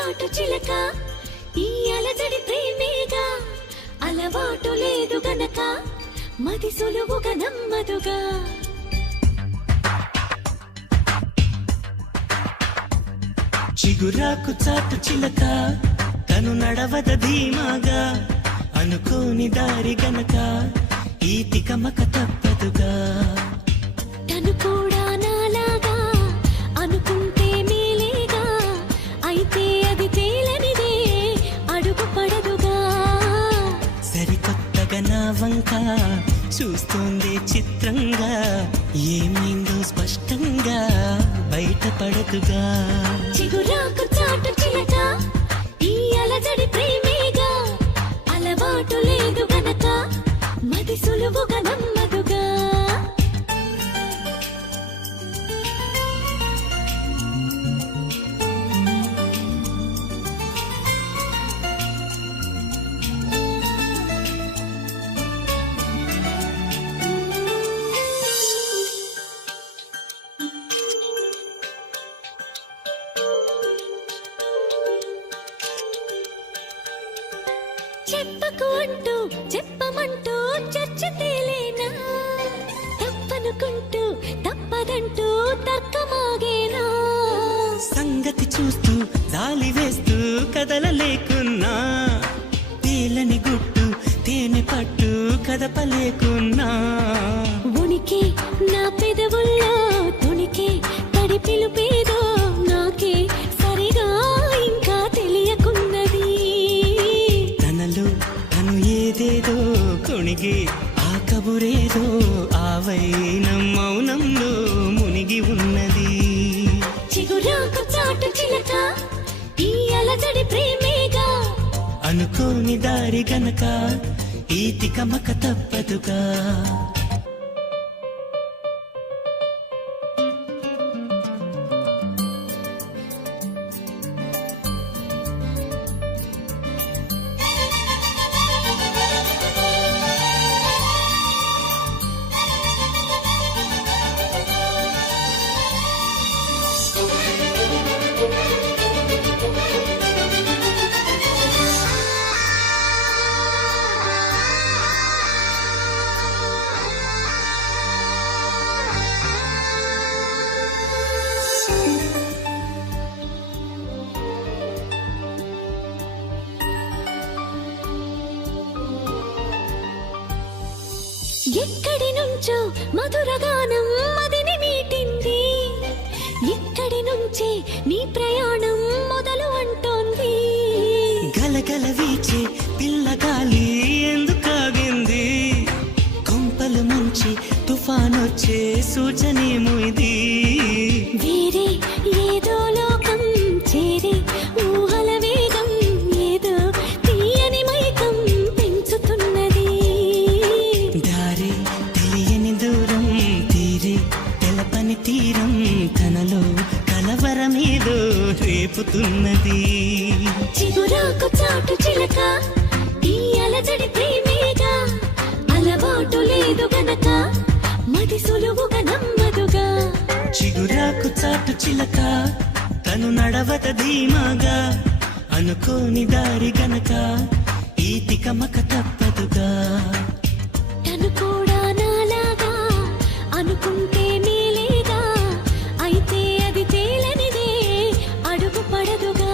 చాటు చిలక ఈ అలజడి ప్రేమేగా అలవాటు లేదు గనక మది సులువుగా నమ్మదుగా చిగురాకు చాటు చిలక తను నడవద ధీమాగా అనుకోని దారి గనక ఈ తికమక తప్పదుగా తను కూడా నాలాగా అనుకుంటే మేలేగా అయితే అది తేలనిదే అడుగు పడదుగా సరికొత్తగా నా వంక చూస్తోంది చిత్రంగా ఏమైందో స్పష్టంగా బయటపడదుగా చిగురాకు చాటు చిలక ఈ అలజడి ప్రేమేగా అలవాటు లేదు గనక మది సులువుగా నమ్మదుగా చెప్పకు అంటూ చెప్పమంటూ చర్చ తేలేనా తప్పనుకుంటూ తప్పదంటూ తర్కమాగేనా సంగతి చూస్తూ దాలి వేస్తూ కదలలేకున్నా తేలని గుట్టు తేనె పట్టు కదపలేకున్నా ఉనికి నా పెదవుల్లో తునికి తడి పిలుపేదో నాకే సరిగా ఇంకా తెలియకున్నది తనలో తను ఏదేదో కొణిగి ఆ కబురేదో ఆవైనం మౌనంలో మునిగి ఉన్నది చిగురాకు చాటు చిలక ఈ అలజడి ప్రేమేగా అనుకోని దారి గనక ఈ తికమక తప్పదుగా ఎక్కడి నుంచో మధురగానం మదిని మీటింది ఇక్కడి నుంచే నీ ప్రయాణం మొదలు అంటోంది గలగల వీచే పిల్లగాలి ఎందుకాగింది కొంపలు ముంచి తుఫానొచ్చే సూచనేమో ఇది వేరే ఏదో లోకం చేరి ఊహల వేగం ఏదో తీయని మైకం పెంచుతున్నది దారి తెలియని దూరం తీరి తెలపని తీరం తనలో కలవరమేదో రేపుతున్నది చిగురాకు చాటు చిలక ఈ అలజడి ప్రేమేగా అలవాటు లేదు గనక మది సులువుగా నమ్మదుగా చిగురాకు చాటు చిలక తను నడవత ధీమాగా అనుకోని దారి గనక ఈ తికమక తప్పదుగా తను కూడా నాలాగా అనుకుంటే మేలేగా అయితే అది తేలనిదే అడుగు పడదుగా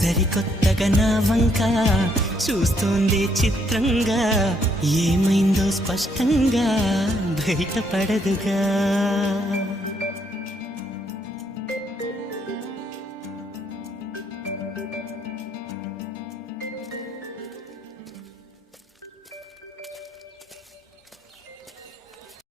సరికొత్తగా నా వంక చూస్తోంది చిత్రంగా ఏమైందో స్పష్టంగా బయటపడదుగా